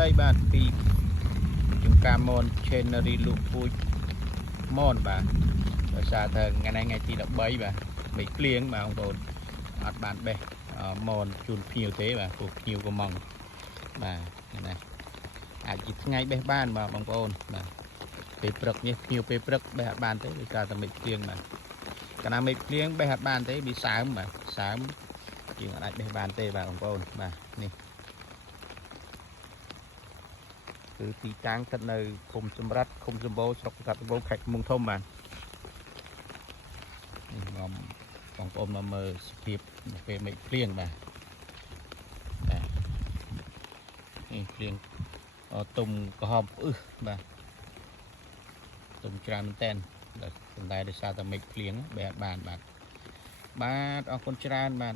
ដីបាទពីជំការមនឆេនរីលូពូជមនបាទដោយសារតែថ្ងៃទី13បាទមេឃភ្លៀងបាទបងប្អូនអត់បានបេះមនជូនភ្ញៀវទេបាទពួកភ្ញៀវក៏មកបាទណាអាចជាថ្ងៃបេះបានបាទបងប្អូនបាទពេលព្រឹកនេះភ្ញៀវពេលព្រឹកបេះអត់បានទេដោយសារតែមេឃភ្លៀងបាទកាលណាមេឃភ្លៀងបេះអត់បានទេវាសើមបាទសើមយើងអាចបេះបានទេបាទបងប្អូនបាទនេះគឺទីតាំងស្ថិតនៅឃុំសម្រិតឃុំសម្បូរស្រុកសត្វដំបូងខេត្តកំពង់ធំបាទនេះនាំបងប្អូនមកមើលសភាពពេលមេឃភ្លៀងបាទនេះភ្លៀងទុំក្រហមផ្អឹសបាទទុំច្រើនមែនតើតែដោយសារតែមេឃភ្លៀងបេះអត់បានបាទអរគុណច្រើនបាទ